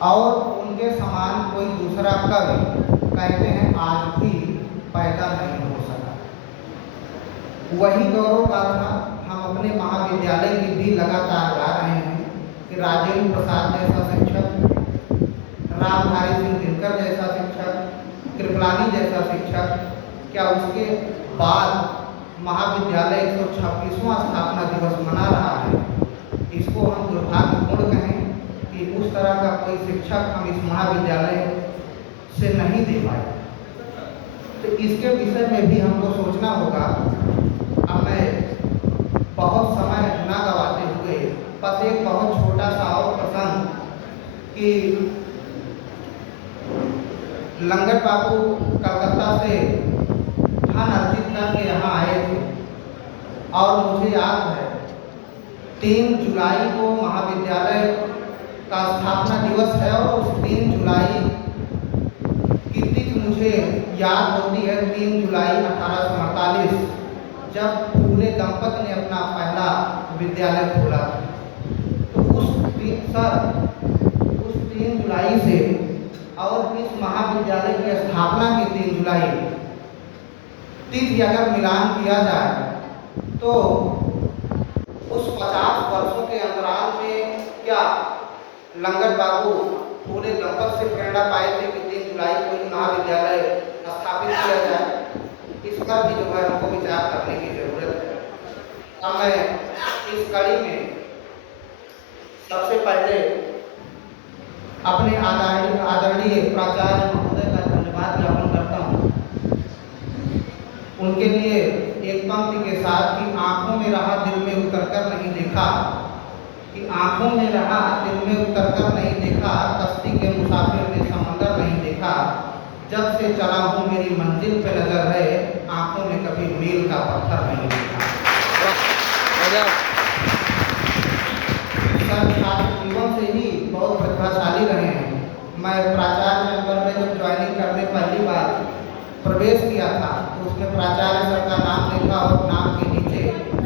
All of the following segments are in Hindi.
और उनके समान कोई दूसरा कवि कहते हैं आज भी पैदा नहीं हो सका। वही गौरव गाथा हम अपने महाविद्यालय की भी लगातार गा रहे हैं कि राजेंद्र प्रसाद जैसा शिक्षक, रामधारी सिंह दिनकर जैसा शिक्षक, कृपलानी जैसा शिक्षक, क्या उसके बाद महाविद्यालय 126वां स्थापना दिवस मना रहा है। इसको हम दुर्भाग्यपूर्ण कहें कि उस तरह का कोई शिक्षक हम इस महाविद्यालय से नहीं दे पाए। तो इसके विषय में भी हमको सोचना होगा। अब मैं बहुत समय न गवाते हुए बस एक बहुत छोटा सा और प्रसंग कि लंगट बाबू कलकत्ता से धन अर्जित करके यहाँ आए थे और मुझे याद है 3 जुलाई को महाविद्यालय का स्थापना दिवस है और उस 3 जुलाई की तिथि मुझे याद होती है 3 जुलाई 1848 जब फूले दंपत ने अपना पहला विद्यालय खोला था। तो उस 3 जुलाई से और इस महाविद्यालय की स्थापना की 3 जुलाई तिथि अगर मिलान किया जाए तो उस 50 वर्षों के अंतराल में क्या लंगट बाबू फूले दंपत से प्रेरणा पाए थे कि 3 जुलाई को ही महाविद्यालय स्थापित किया जाए। इस पर भी जो है हमको विचार करने की जरूरत है। अब मैं इस कड़ी में सबसे पहले अपने आदरणीय प्राचार्य महोदय का धन्यवाद ज्ञापन करता हूँ। उनके लिए एक पंक्ति के साथ कि आंखों में रहा दिल में उतर कर नहीं देखा, कि आंखों में रहा दिल में उतर कर नहीं देखा, कश्ती के मुसाफिर ने समंदर नहीं देखा, जब से चला हूँ मेरी मंजिल पे नजर है, आंखों में कभी मील का पत्थर नहीं देखा। सर छात्र जीवन से ही बहुत प्रतिभाशाली रहे हैं। मैं प्राचार्य नंबर में जब ज्वाइनिंग करने पहली बार प्रवेश किया था तो उसमें प्राचार्य सर का नाम लिखा और नाम के नीचे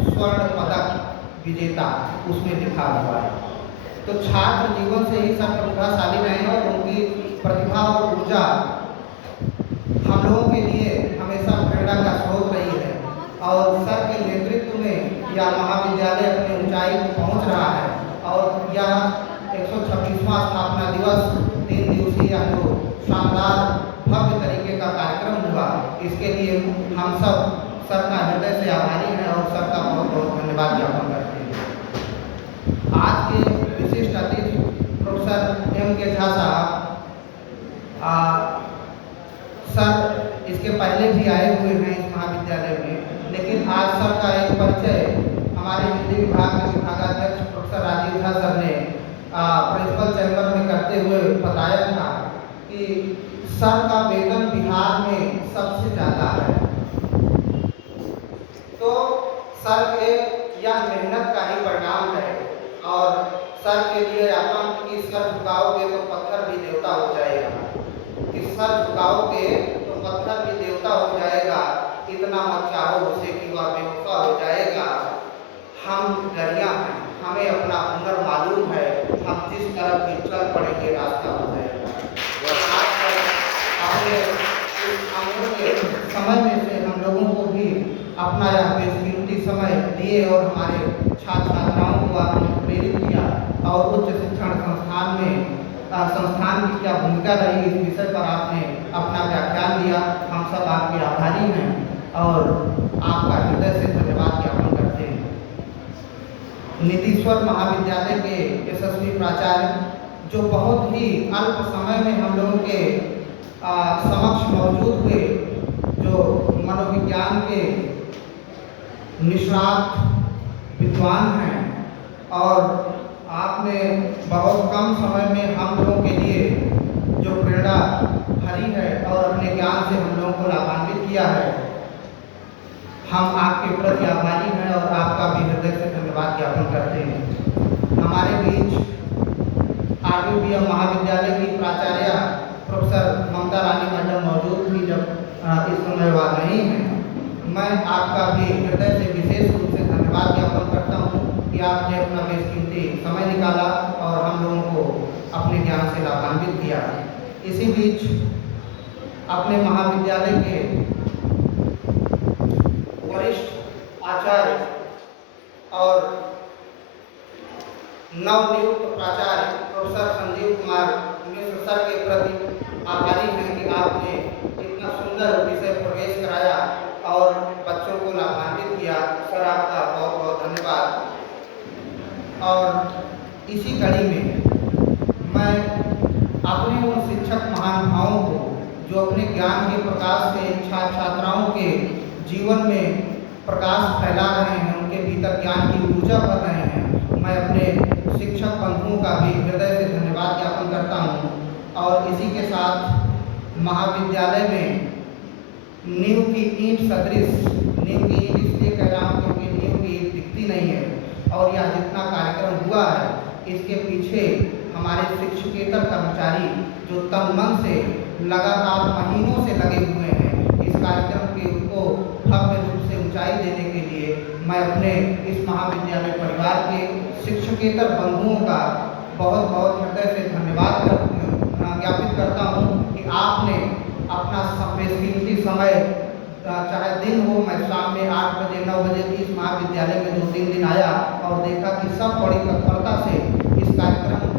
स्वर्ण पदक विजेता उसमें लिखा हुआ है। तो छात्र जीवन से ही सब प्रतिभाशाली रहे हैं और उनकी प्रतिभा और ऊर्जा हम लोगों के लिए हमेशा प्रेरणा का स्रोत रही है। और सर के नेतृत्व में यह महाविद्यालय अपनी ऊंचाई को पहुंच रहा है और यह 126वां स्थापना दिवस 3 दिवसीय जो शानदार भव्य तरीके का कार्यक्रम हुआ, इसके लिए हम सब सर का हृदय से आभारी हैं और सर का बहुत बहुत धन्यवाद ज्ञापन करते हैं। आज के विशिष्ट अतिथि प्रोफेसर M.K. झा साहब सर इसके पहले भी आए हुए हैं इस महाविद्यालय में, लेकिन आज सर का एक परिचय हमारे हिंदी विभाग के विभागाध्यक्ष प्रोफेसर राजीव झा सर ने प्रिंसिपल चैम्बर में करते हुए बताया था कि सर का वेतन बिहार में सबसे ज़्यादा है। तो सर के यह मेहनत का ही परिणाम है और सर के लिए अपन कि सर झुकाओगे तो पत्थर भी देवता हो जाएगा, कि सर झुकाओगे तो पत्थर भी देवता हो जाएगा, इतना मत चाहो उसे कि वह बेवफा हो जाएगा। हम दरिया हैं, हमें अपना हुनर मालूम है, हम जिस तरफ भी चल पड़ेंगे रास्ता हो जाएगा। अपने समय में से हम लोगों को भी अपना यह बेशकीमती समय दिए और हमारे छात्र छात्राओं को आपने प्रेरित किया और उच्च शिक्षण संस्थान की क्या भूमिका रही इस विषय पर आपने अपना व्याख्यान दिया। हम सब आपके आभारी हैं और आपका हृदय से धन्यवाद ज्ञापन करते हैं। नीतीश्वर महाविद्यालय के यशस्वी प्राचार्य जो बहुत ही अल्प समय में हम लोगों के समक्ष मौजूद हुए, जो मनोविज्ञान के निष्णात विद्वान हैं और आपने बहुत कम समय में हम लोगों के लिए जो प्रेरणा भरी है और अपने ज्ञान से हम लोगों को लाभान्वित किया है, हम आपके प्रति आभारी हैं और आपका भी हृदय से धन्यवाद ज्ञापन करते हैं। हमारे बीच RVBM महाविद्यालय की प्राचार्य प्रोफेसर ममता रानी मैडम मौजूद थी, जब इस समय वह नहीं है। मैं आपका भी हृदय से विशेष रूप से धन्यवाद ज्ञापन करता हूँ कि आपने अपना बेशकीमती समय निकाला और हम लोगों को अपने ज्ञान से लाभान्वित किया। इसी बीच अपने महाविद्यालय के वरिष्ठ आचार्य और नवनियुक्त प्राचार्य प्रोफेसर संजीव कुमार मिश्र सर के प्रति आभारी हैं कि आपने इतना सुंदर विषय प्रवेश कराया और बच्चों को लाभान्वित किया। सर आपका बहुत बहुत धन्यवाद। और इसी कड़ी में मैं अपने उन शिक्षक महानुभावों को जो अपने ज्ञान के प्रकाश से छात्र छात्राओं के जीवन में प्रकाश फैला रहे हैं, उनके भीतर ज्ञान की ऊर्जा भर रहे हैं, मैं अपने शिक्षक बंधुओं का भी हृदय से धन्यवाद ज्ञापन करता हूँ। और इसी के साथ महाविद्यालय में नींव की ईंट सदृश, नींव की ईंट इसलिए कह रहा हूँ क्योंकि नींव की ईंट दिखती नहीं है, और यह जितना कार्यक्रम हुआ है इसके पीछे हमारे शिक्षकेतर कर्मचारी जो तन मन से लगातार महीनों से लगे हुए हैं, इस कार्यक्रम के को भव्य रूप से ऊंचाई देने के लिए मैं अपने इस महाविद्यालय परिवार के शिक्षकेतर बंधुओं का बहुत बहुत हृदय से धन्यवाद ज्ञापित करता हूँ कि आपने अपना बेशकीमती समय, चाहे दिन हो, मैं शाम में 8 बजे 9 बजे इस महाविद्यालय में 2-3 दिन आया और देखा कि सब बड़ी तत्परता से इस कार्यक्रम को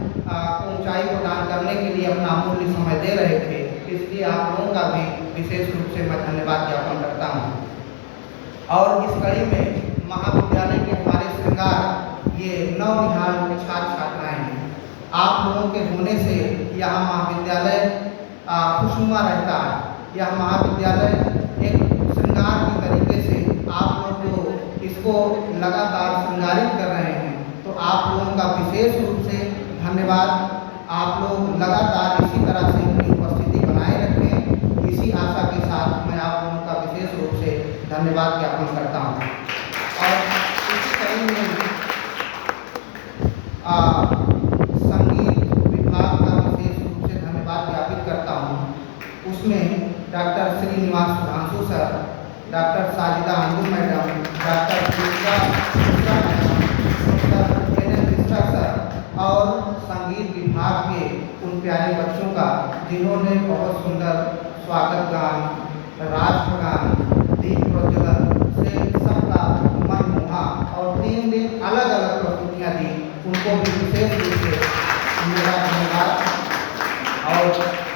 ऊंचाई प्रदान करने के लिए अपना अमूल्य समय दे रहे थे। इसलिए आप लोगों का भी विशेष रूप से मैं धन्यवाद ज्ञापन करता हूँ। और इस कड़ी में महाविद्यालय के हमारे श्रृंगार ये नवनिहाल छात्र छात्राएँ हैं। आप लोगों के होने से यह महाविद्यालय खुशनुमा रहता है। यह महाविद्यालय एक श्रृंगार की तरीके से आप लोग को इसको लगातार श्रृंगारित कर रहे हैं, तो आप लोगों का विशेष रूप से धन्यवाद। आप लोग लगातार इसी तरह से अपनी उपस्थिति बनाए रखें, इसी आशा के साथ मैं आप लोगों का विशेष रूप से धन्यवाद ज्ञापन करता हूँ। और इसी कड़ी में संगीत विभाग का विशेष रूप से धन्यवाद ज्ञापित करता हूँ। उसमें doctor Srinivas Sudhanshu sir, doctor Sajida Anjum madam, doctor दूसरा madam, doctor N Mishra sir और संगीत विभाग के उन प्यारे बच्चों का जिन्होंने बहुत सुंदर स्वागत गान, राष्ट्रगान, दीप प्रज्वलन से सबका मन मोहा और 3 दिन अलग अलग प्रस्तुतियाँ दी, उनको भी विशेष रूप से मेरा धन्यवाद। और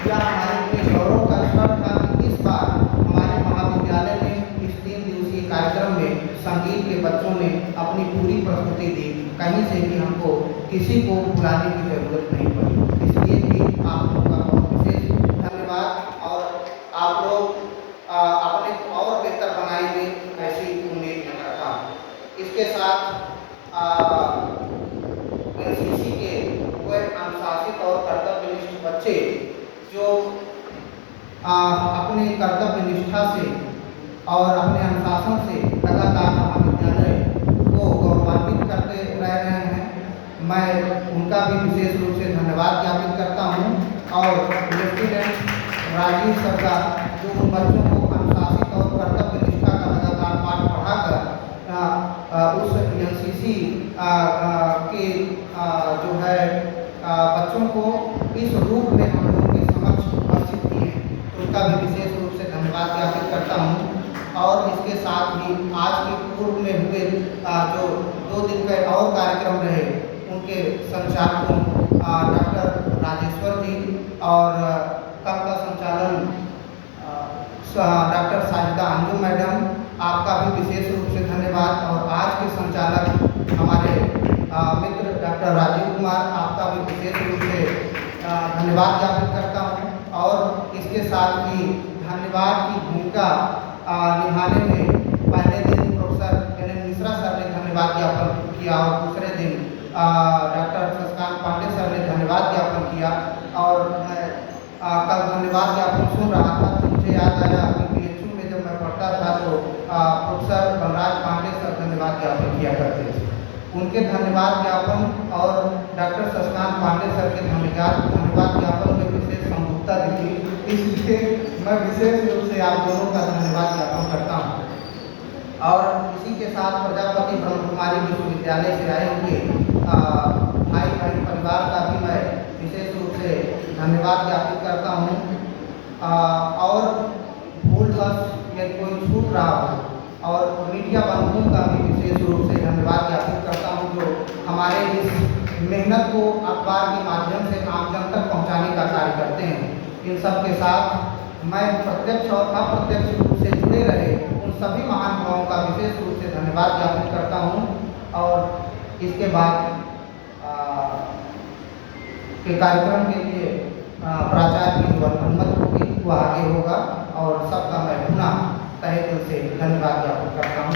यह हमारे लिए गौरव का क्षण था कि इस बार हमारे महाविद्यालय में इस 3 दिवसीय कार्यक्रम में संगीत के बच्चों ने अपनी पूरी प्रस्तुति दी, कहीं से भी हमको किसी को बुलाने की जरूरत नहीं पड़ी। इसलिए भी आप लोगों का बहुत विशेष धन्यवाद। और आप लोग अपने और बेहतर बनाएंगे ऐसी उम्मीद मैं करता हूँ। इसके साथ एनसीसी के वे अनुशासित और कर्तव्यनिष्ठ बच्चे जो अपने कर्तव्य निष्ठा से और अपने अनुशासन से लगातार महाविद्यालय को गौरवान्वित करते रह रहे हैं, मैं उनका भी विशेष रूप से धन्यवाद ज्ञापित करता हूं। और लेफ्टिनेंट राजीव सर का जो उन बच्चों को अनुशासित और कर्तव्य निष्ठा का लगातार पाठ पढ़ाकर उस एनसीसी के जो है बच्चों को इस रूप में हम लोगों के समक्ष उपस्थित किए, तो उनका भी विशेष रूप से धन्यवाद ज्ञापित करता हूँ। और इसके साथ ही आज के पूर्व में हुए जो 2 दिन के और कार्यक्रम रहे, उनके संचालकों डॉक्टर राजेश्वर जी और कल का संचालन डॉक्टर साजिदा अंजुम मैडम, आपका भी विशेष रूप से धन्यवाद। और आज के संचालक हमारे मित्र डॉक्टर राजीव कुमार, आपका भी विशेष रूप से धन्यवाद ज्ञापित करता हूँ। और इसके साथ ही धन्यवाद की भूमिका निभाने में पहले दिन प्रोफेसर एन मिश्रा सर ने धन्यवाद ज्ञापन किया और दूसरे दिन डॉक्टर शशिकांत पांडे सर ने धन्यवाद ज्ञापन किया। और मैं कल धन्यवाद ज्ञापन सुन रहा था तो मुझे याद आया कि PHU में जब मैं पढ़ता था तो प्रोफेसर बलराज पांडे सर धन्यवाद ज्ञापन किया करते थे। उनके धन्यवाद ज्ञापन और डॉक्टर शशिकांत पांडे सर के धन्यवाद ज्ञापन में विशेष समरूपता दिखी, इसलिए मैं विशेष रूप से आप दोनों का धन्यवाद ज्ञापन करता हूँ। और इसी के साथ प्रजापति ब्रह्म कुमारी विश्वविद्यालय से आए हुए भाई बहन परिवार का भी मैं विशेष रूप से धन्यवाद ज्ञापित करता हूँ। और भूलवश यदि कोई छूट रहा हो और मीडिया बंधुओं का भी विशेष रूप से धन्यवाद ज्ञापित करता हूँ, जो हमारे इस मेहनत को अखबार के माध्यम से आम जन तक पहुँचाने का कार्य करते हैं। इन सब के साथ मैं प्रत्यक्ष और अप्रत्यक्ष रूप से जुड़े रहे उन सभी महानुभावों का विशेष रूप से धन्यवाद ज्ञापित करता हूँ। और इसके बाद के कार्यक्रम के लिए प्राचार्य की जो अनुमति होगी वह आगे होगा, और सबका मैं पुनः तहे दिल से धन्यवाद ज्ञापित करता हूँ।